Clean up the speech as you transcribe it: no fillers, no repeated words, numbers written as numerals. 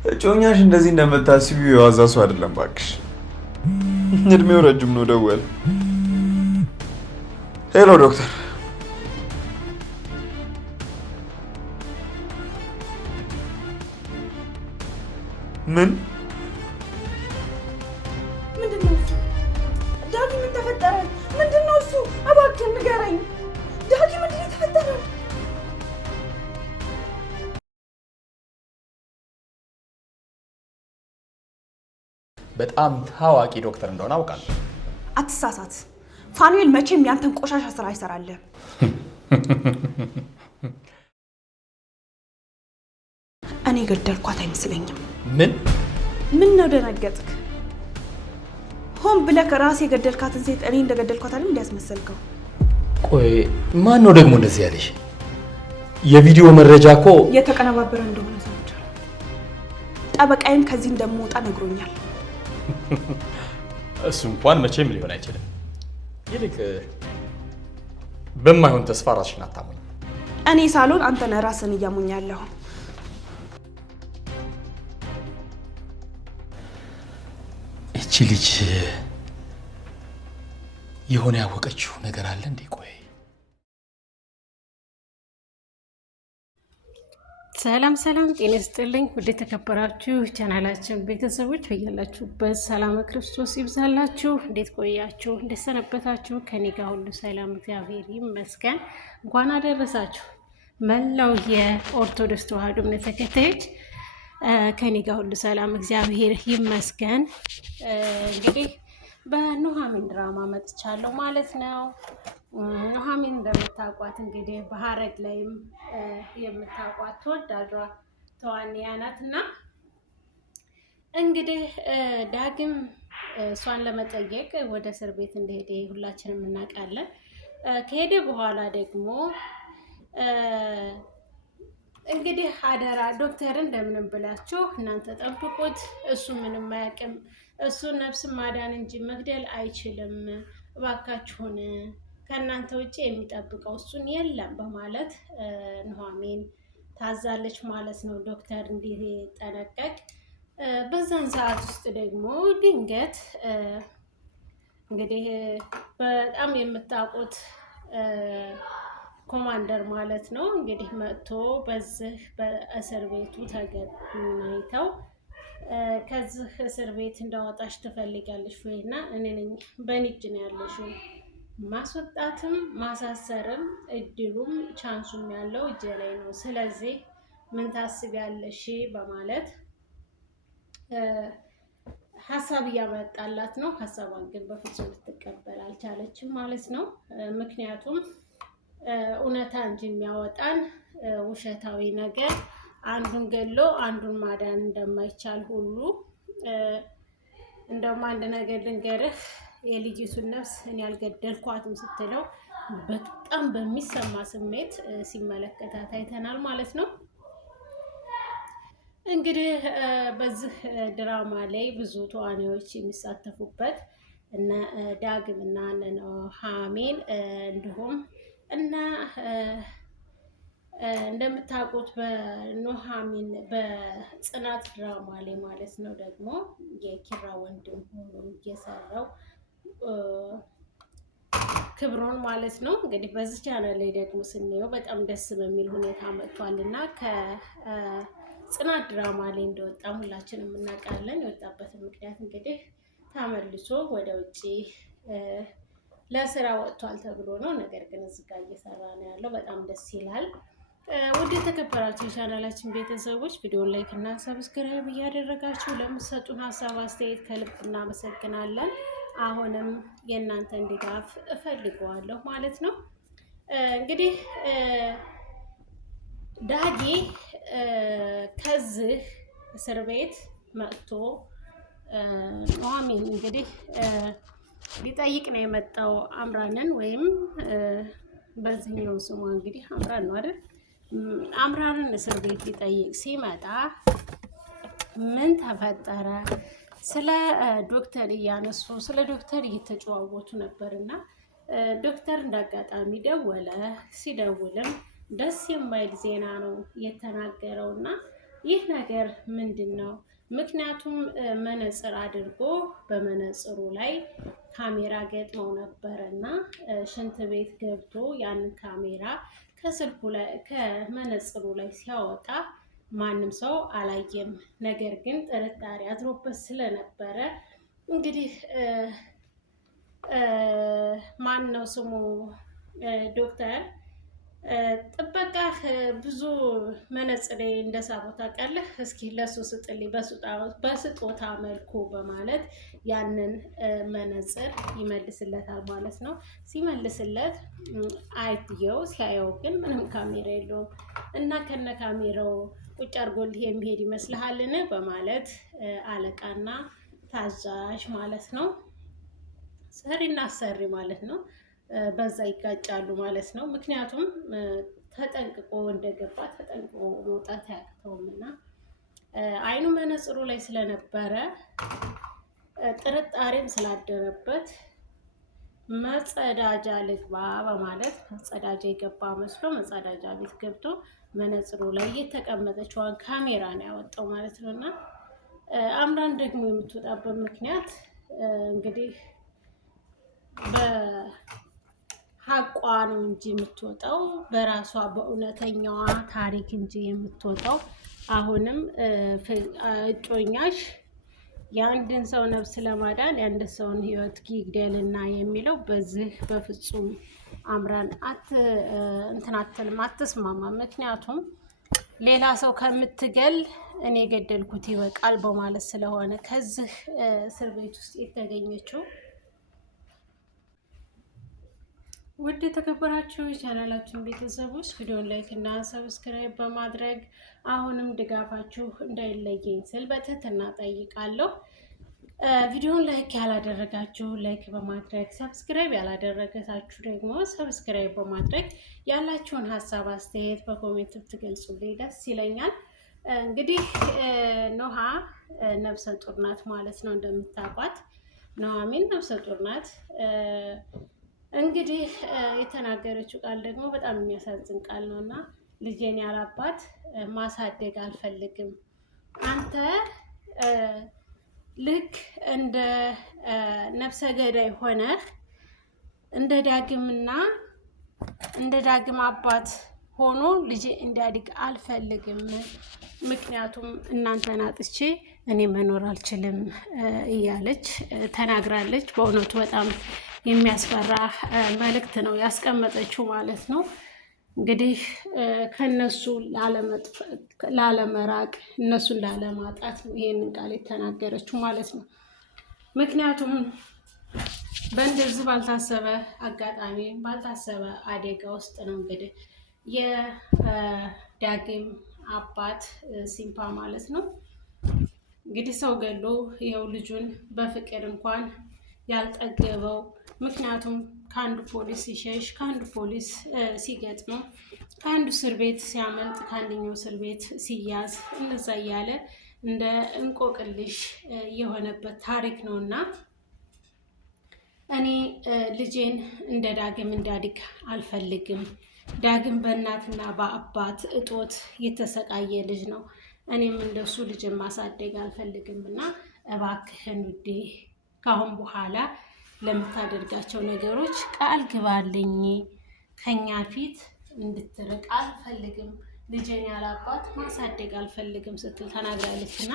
ጮኛሽ እንደዚህ እንደምታስቢው የዋዛ ሰው አይደለም ባክሽ። እድሜው ረጅም ነው። ደወል። ሄሎ ዶክተር። ምን ምንድነው እሱ? ዳጊ ምን ተፈጠረ? ምንድነው እሱ? እባክህ ንገረኝ ዳጊ፣ ምንድነው የተፈጠረው? በጣም ታዋቂ ዶክተር እንደሆነ አውቃለሁ። አትሳሳት ፋኑኤል፣ መቼም ያንተን ቆሻሻ ስራ አይሰራልህ። እኔ ገደልኳት አይመስለኝም። ምን ነው ደነገጥክ? ሆን ብለህ ራስህ የገደልካትን ሴት እኔ እንደገደልኳት አይደል እንዲያስመሰልከው? ቆይ ማን ነው ደግሞ እንደዚህ ያለሽ? የቪዲዮ መረጃ እኮ የተቀነባበረ እንደሆነ ሰምቻለሁ። ጠበቃዬም ከዚህ እንደምወጣ ነግሮኛል። እሱ እንኳን መቼም ሊሆን አይችልም። ይልቅ በማይሆን ተስፋ ራስሽን አታሙኝ። እኔ ሳሎን አንተ ነህ ራስን እያሙኛለሁ። እቺ ልጅ የሆነ ያወቀችው ነገር አለ እንዴ? ቆይ ሰላም ጤና ይስጥልኝ። ወደ ተከበራችሁ ቻናላችን ቤተሰቦች በያላችሁበት ሰላም ክርስቶስ ይብዛላችሁ። እንዴት ቆያችሁ? እንዴት ሰነበታችሁ? ከኔ ጋር ሁሉ ሰላም እግዚአብሔር ይመስገን። እንኳን አደረሳችሁ መላው የኦርቶዶክስ ተዋህዶ እምነት ተከታዮች። ከኔ ጋር ሁሉ ሰላም እግዚአብሔር ይመስገን። እንግዲህ በኑሃሚን ድራማ መጥቻለሁ ማለት ነው። ኑሃሚን እንደምታውቋት እንግዲህ በሐረግ ላይም የምታውቋት ተወዳጇ ተዋንያ ናት እና እንግዲህ ዳግም እሷን ለመጠየቅ ወደ እስር ቤት እንደሄደ ሁላችንም እናውቃለን። ከሄደ በኋላ ደግሞ እንግዲህ አደራ ዶክተርን እንደምንም ብላችሁ እናንተ ጠብቁት፣ እሱ ምንም አያውቅም፣ እሱ ነፍስ ማዳን እንጂ መግደል አይችልም፣ እባካችሁን ከእናንተ ውጭ የሚጠብቀው እሱን የለም በማለት ኑሃሚን ታዛለች ማለት ነው፣ ዶክተር እንዲጠነቀቅ። በዛን ሰዓት ውስጥ ደግሞ ድንገት እንግዲህ በጣም የምታውቁት ኮማንደር ማለት ነው እንግዲህ መጥቶ በዚህ በእስር ቤቱ ተገናኝተው ከዚህ እስር ቤት እንዳወጣሽ ትፈልጊያለሽ ወይና እኔ ነኝ በእኔ እጅ ነው ያለሽው፣ ማስወጣትም ማሳሰርም እድሉም ቻንሱም ያለው እጄ ላይ ነው፣ ስለዚህ ምን ታስቢያለሽ በማለት ሀሳብ እያመጣላት ነው። ሀሳቧን ግን በፍጹም ልትቀበል አልቻለችም ማለት ነው። ምክንያቱም እውነታ እንጂ የሚያወጣን ውሸታዊ ነገር አንዱን ገሎ አንዱን ማዳን እንደማይቻል ሁሉ እንደውም አንድ ነገር ልንገርህ፣ የልጅቱን ነፍስ እኔ አልገደልኳትም ስትለው በጣም በሚሰማ ስሜት ሲመለከታት አይተናል ማለት ነው። እንግዲህ በዚህ ድራማ ላይ ብዙ ተዋናዮች የሚሳተፉበት እነ ዳግም እና እነ ኑሃሚን እንዲሁም እና እንደምታውቁት በኑሃሚን በጽናት ድራማ ላይ ማለት ነው ደግሞ የኪራ ወንድም ሆኖ እየሰራው ክብሮን ማለት ነው። እንግዲህ በዚህ ቻናል ላይ ደግሞ ስናየው በጣም ደስ በሚል ሁኔታ መጥቷል እና ከጽናት ድራማ ላይ እንደወጣ ሁላችንም እናውቃለን። የወጣበትን ምክንያት እንግዲህ ተመልሶ ወደ ውጭ ለስራ ወጥቷል ተብሎ ነው። ነገር ግን እዚህ ጋር እየሰራ ነው ያለው። በጣም ደስ ይላል። ውድ የተከበራችሁ የቻናላችን ቤተሰቦች ቪዲዮን ላይክ እና ሰብስክራይብ እያደረጋችሁ ለምትሰጡን ሀሳብ አስተያየት ከልብ እናመሰግናለን። አሁንም የእናንተን ድጋፍ እፈልገዋለሁ ማለት ነው። እንግዲህ ዳጊ ከዚህ እስር ቤት መጥቶ ኑሃሚን እንግዲህ ሊጠይቅ ነው የመጣው አምራንን፣ ወይም በዚህኛው ስሟ እንግዲህ አምራን ነው አይደል? አምራንን እስር ቤት ሊጠይቅ ሲመጣ ምን ተፈጠረ? ስለ ዶክተር እያነሱ ስለ ዶክተር እየተጨዋወቱ ነበርና ዶክተር እንዳጋጣሚ ደወለ። ሲደውልም ደስ የማይል ዜና ነው የተናገረውና ይህ ነገር ምንድን ነው? ምክንያቱም መነጽር አድርጎ በመነጽሩ ላይ ካሜራ ገጥመው ነበር እና ሽንት ቤት ገብቶ ያንን ካሜራ ከስልኩ ላይ ከመነጽሩ ላይ ሲያወጣ ማንም ሰው አላየም። ነገር ግን ጥርጣሬ አድሮበት ስለነበረ እንግዲህ ማን ነው ስሙ ዶክተር ጥበቃ ብዙ መነጽሬ እንደሳበው ታውቃለህ፣ እስኪ ለሱ ስጥልኝ በስጦታ መልኩ በማለት ያንን መነጽር ይመልስለታል ማለት ነው። ሲመልስለት አይትየው ሲያየው ግን ምንም ካሜራ የለውም እና ከነ ካሜራው ቁጭ አድርጎልህ የሚሄድ ይመስልሃልን? በማለት አለቃና ታዛዥ ማለት ነው፣ ሰሪና አሰሪ ማለት ነው፣ በዛ ይጋጫሉ ማለት ነው። ምክንያቱም ተጠንቅቆ እንደገባ ተጠንቅቆ መውጣት አያቅተውም እና አይኑ መነጽሩ ላይ ስለነበረ ጥርጣሬም ስላደረበት መጸዳጃ ልግባ በማለት መጸዳጃ የገባ መስሎ መጸዳጃ ቤት ገብቶ መነጽሩ ላይ የተቀመጠችዋን ካሜራ ነው ያወጣው ማለት ነው። እና አምራን ደግሞ የምትወጣበት ምክንያት እንግዲህ በሀቋ ነው እንጂ የምትወጣው በራሷ በእውነተኛዋ ታሪክ እንጂ የምትወጣው አሁንም እጮኛሽ የአንድን ሰው ነፍስ ለማዳን የአንድ ሰውን ሕይወት ይግደልና የሚለው በዚህ በፍጹም አምራን አትስማማም። ምክንያቱም ሌላ ሰው ከምትገል እኔ ገደልኩት ይበቃል በማለት ስለሆነ ከዚህ እስር ቤት ውስጥ የተገኘችው። ውድ የተከበራችሁ የቻናላችን ቤተሰቦች ቪዲዮን ላይክ እና ሰብስክራይብ በማድረግ አሁንም ድጋፋችሁ እንዳይለየኝ ስል በትህትና ጠይቃለሁ። ቪዲዮን ላይክ ያላደረጋችሁ ላይክ በማድረግ ሰብስክራይብ ያላደረጋችሁ ደግሞ ሰብስክራይብ በማድረግ ያላችሁን ሀሳብ አስተያየት በኮሜንት ብትገልጹልኝ ደስ ይለኛል። እንግዲህ ኖሃ ነፍሰ ጡር ናት ማለት ነው። እንደምታውቋት ኑሃሚን ነፍሰ ጡር ናት። እንግዲህ የተናገረችው ቃል ደግሞ በጣም የሚያሳዝን ቃል ነው እና ልጄን ያላባት ማሳደግ አልፈልግም። አንተ ልክ እንደ ነፍሰ ገዳይ ሆነህ እንደ ዳግም አባት ሆኖ ልጄ እንዲያድግ አልፈልግም። ምክንያቱም እናንተን አጥቼ እኔ መኖር አልችልም እያለች ተናግራለች። በእውነቱ በጣም የሚያስፈራ መልእክት ነው ያስቀመጠችው ማለት ነው። እንግዲህ ከነሱ ላለመራቅ እነሱን ላለማጣት ነው ይሄንን ቃል የተናገረችው ማለት ነው። ምክንያቱም በእንደዚህ ባልታሰበ አጋጣሚ ባልታሰበ አደጋ ውስጥ ነው እንግዲህ የዳግም አባት ሲምፓ ማለት ነው እንግዲህ ሰው ገሎ ይኸው ልጁን በፍቅር እንኳን ያልጠገበው። ምክንያቱም ከአንዱ ፖሊስ ሲሸሽ ከአንዱ ፖሊስ ሲገጥመው ከአንዱ እስር ቤት ሲያመልጥ ከአንደኛው እስር ቤት ሲያዝ እነዛ እያለ እንደ እንቆቅልሽ የሆነበት ታሪክ ነው እና እኔ ልጄን እንደ ዳግም እንዳድግ አልፈልግም። ዳግም በእናትና በአባት እጦት የተሰቃየ ልጅ ነው። እኔም እንደሱ ልጅን ማሳደግ አልፈልግም እና እባክህን ውዴ ከአሁን በኋላ ለምታደርጋቸው ነገሮች ቃል ግባልኝ፣ ከኛ ፊት እንድትርቅ አልፈልግም፣ ልጄን ያላባት ማሳደግ አልፈልግም ስትል ተናግራለች እና